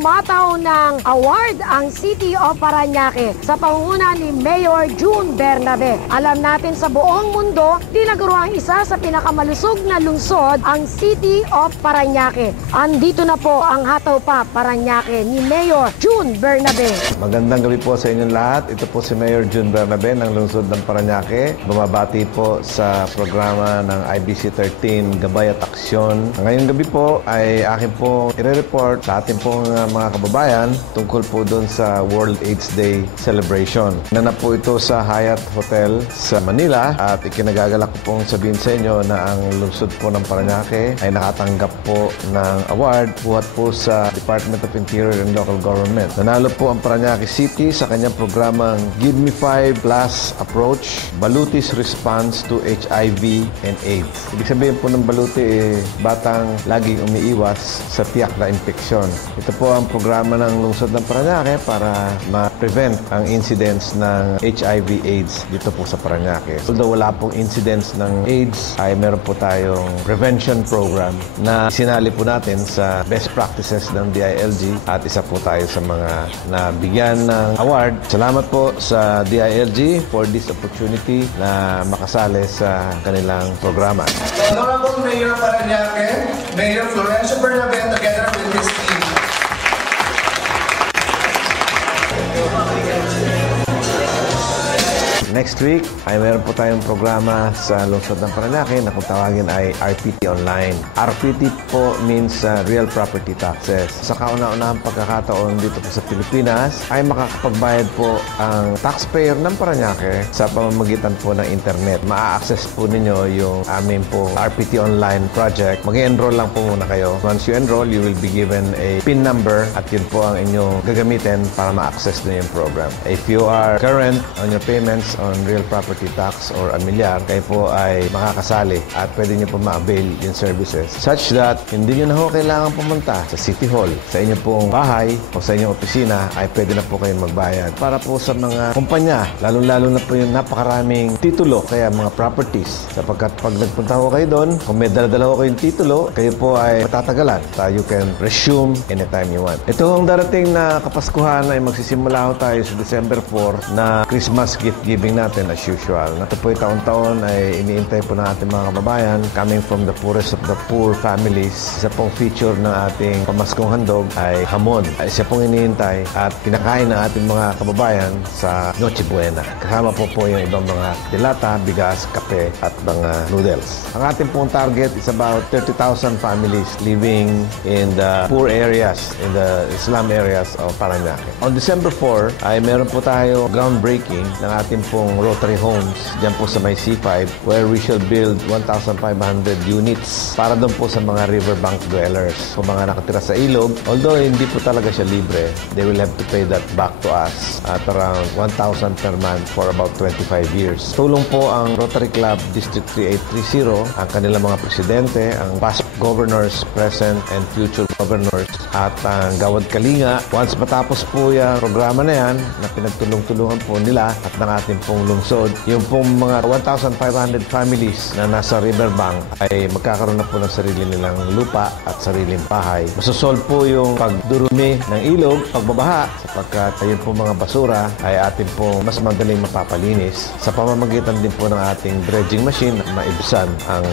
pumataw ng award ang City of Parañaque sa pangunguna ni Mayor June Bernabe. Alam natin sa buong mundo, tinaguriang isa sa pinakamalusog na lungsod ang City of Parañaque. Andito na po ang Hataw Pa Parañaque ni Mayor June Bernabe. Magandang gabi po sa inyong lahat. Ito po si Mayor June Bernabe ng lungsod ng Parañaque. Bumabati po sa programa ng IBC 13 Gabay at Aksyon. Ngayong gabi po ay akin po i-report sa ating pong mga kababayan tungkol po doon sa World AIDS Day celebration. Nanap po ito sa Hyatt Hotel sa Manila at ikinagagalak ko pong sabihin sa inyo na ang lungsod po ng Parañaque ay nakatanggap po ng award buhat po sa Department of Interior and Local Government. Nanalo po ang Parañaque City sa kanyang programang Give Me 5 Plus Approach, Balutis Response to HIV and AIDS. Ibig sabihin po ng baluti batang laging umiiwas sa tiyak na infeksyon. Ito po ang programa ng lungsod ng Parañaque para ma-prevent ang incidence ng HIV AIDS dito po sa Parañaque. Although wala pong incidence ng AIDS, ay meron po tayong prevention program na sinali po natin sa best practices ng DILG at isa po tayo sa mga nabigyan ng award. Salamat po sa DILG for this opportunity na makasali sa kanilang programa. Honorable Mayor Parañaque, Mayor Florencio Bernabe, together with his team. Next week ay meron po tayong programa sa lungsod ng Parañaque na kung tawagin ay RPT Online. RPT po means Real Property Taxes. Sa kauna-unahang pagkakataon dito po sa Pilipinas ay makakapagbayad po ang taxpayer ng Parañaque sa pamamagitan po ng internet. Ma-access po ninyo yung aming po RPT Online project. Mag-enroll lang po muna kayo. Once you enroll, you will be given a PIN number at yun po ang inyong gagamitin para ma-access nyo yung program. If you are current on your payments on real property tax or amilyar, kayo po ay makakasali at pwede nyo po ma-avail yung services such that hindi nyo na ho kailangan pumunta sa City Hall. Sa inyo pong bahay o sa inyong opisina ay pwede na po kayong magbayad. Para po sa mga kumpanya, lalong-lalo na po yung napakaraming titulo, kaya mga properties. Sapagkat pag nagpunta ko kayo doon, kung may dala-dala ko kayong titulo, kayo po ay matatagalan. You can resume anytime you want. Ito ang darating na Kapaskuhan ay magsisimula ho tayo sa December 4 na Christmas gift giving natin as usual. Ito po taon-taon ay iniintay po ng ating mga kababayan coming from the poorest of the poor families. Isa pong feature ng ating pamaskong handog ay hamon. Isa pong iniintay at kinakain ng ating mga kababayan sa Noche Buena. Kasama po yung ibang mga dilata, bigas, kape at mga noodles. Ang ating pong target is about 30,000 families living in the poor areas, in the slum areas of Parañaque. On December 4 ay meron po tayo groundbreaking ng ating pong Rotary Homes dyan po sa may C5 where we shall build 1,500 units para doon po sa mga riverbank dwellers o mga nakatira sa ilog. Although hindi po talaga siya libre, they will have to pay that back to us at around 1,000 per month for about 25 years. Tulong po ang Rotary Club District 3830, ang kanilang mga presidente, ang past governors, present and future governors at ang Gawad Kalinga. Once matapos po yung programa na yan na pinagtulong-tulungan po nila at ng ating pong lungsod, yung pong mga 1,500 families na nasa riverbank ay magkakaroon na po ng sarili nilang lupa at sariling bahay. Masosolve po yung pagdurumi ng ilog, pagbabaha, sapagkat yung pong mga basura ay atin pong mas madaling mapapalinis sa pamamagitan din po ng ating dredging machine na maibsan ang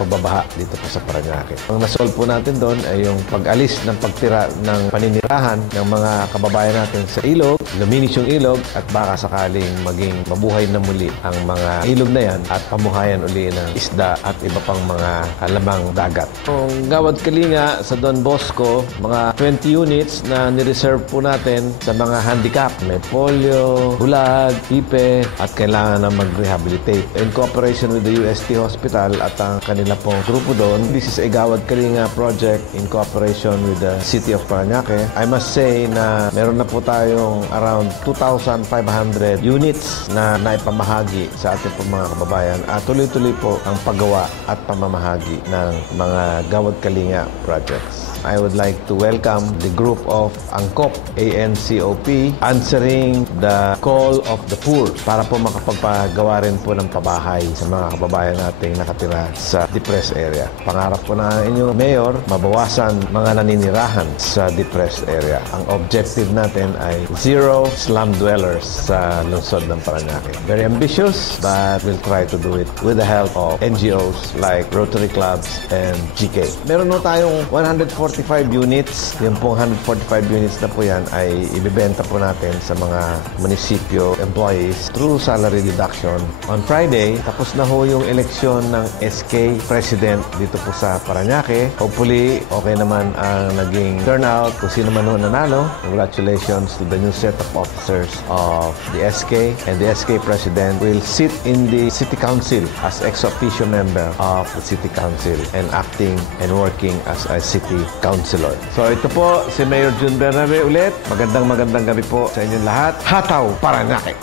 pagbabaha dito po sa Parañaque. Ang nasolve po natin doon ay yung pag-alis ng pagtira ng paninirahan ng mga kababayan natin sa ilog, luminis yung ilog at baka sakaling maging mabuhay na muli ang mga ilog na yan at pamuhayan uli ng isda at iba pang mga halamang dagat. Ang Gawad Kalinga sa Don Bosco, mga 20 units na nireserve po natin sa mga handicap. May polio, bulag, pipe at kailangan na mag-rehabilitate. In cooperation with the UST Hospital at ang kanila pong grupo doon, this is a Gawad Kalinga project in cooperation with the City of Parañaque. I must say na meron na po tayong around 2,500 units na na naipamahagi sa ating pong mga kababayan at tuloy-tuloy po ang paggawa at pamamahagi ng mga Gawad Kalinga projects. I would like to welcome the group of ANCOP, ANCOP, answering the call of the poor para po makapagpagawa rin po ng pabahay sa mga kababayan nating nakatira sa depressed area. Pangarap po na inyong Mayor, mabawasan mga naninirahan sa depressed area. Ang objective natin ay zero slum dwellers sa lungsod ng Parañaque. Very ambitious, but we'll try to do it with the help of NGOs like Rotary Clubs and GK. Meron na tayong 145 units. Yung pong 145 units na po yan ay ibibenta po natin sa mga munisipyo employees through salary deduction. On Friday, tapos na ho yung eleksyon ng SK President dito po sa Parañaque. Hopefully, okay naman ang naging turnout. Kung sino man ho nanalo, congratulations to the new set of officers of the SK. And the SK President will sit in the City Council as ex officio member of the City Council and acting and working as a City Councilor. So ito po si Mayor June Bernabe ulit. Magandang gabi po sa inyong lahat. Hataw Parañaque!